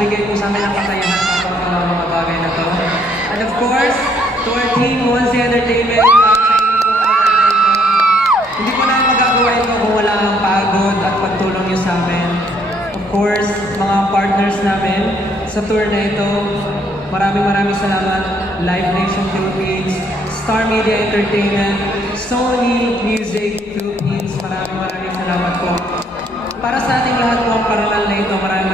nagbigay po sa amin ng kakayahan para magawa mga bagay na to. And of course, to our team, Monse Entertainment, hindi ko na magagawa ito kung wala ang pagod at pagtulong niyo sa amin. Of course, mga partners namin sa tour na ito, maraming salamat. Live Nation Philippines, Star Media Entertainment, Sony Music Philippines, maraming salamat po. Para sa ating lahat po ang parangal na ito, maraming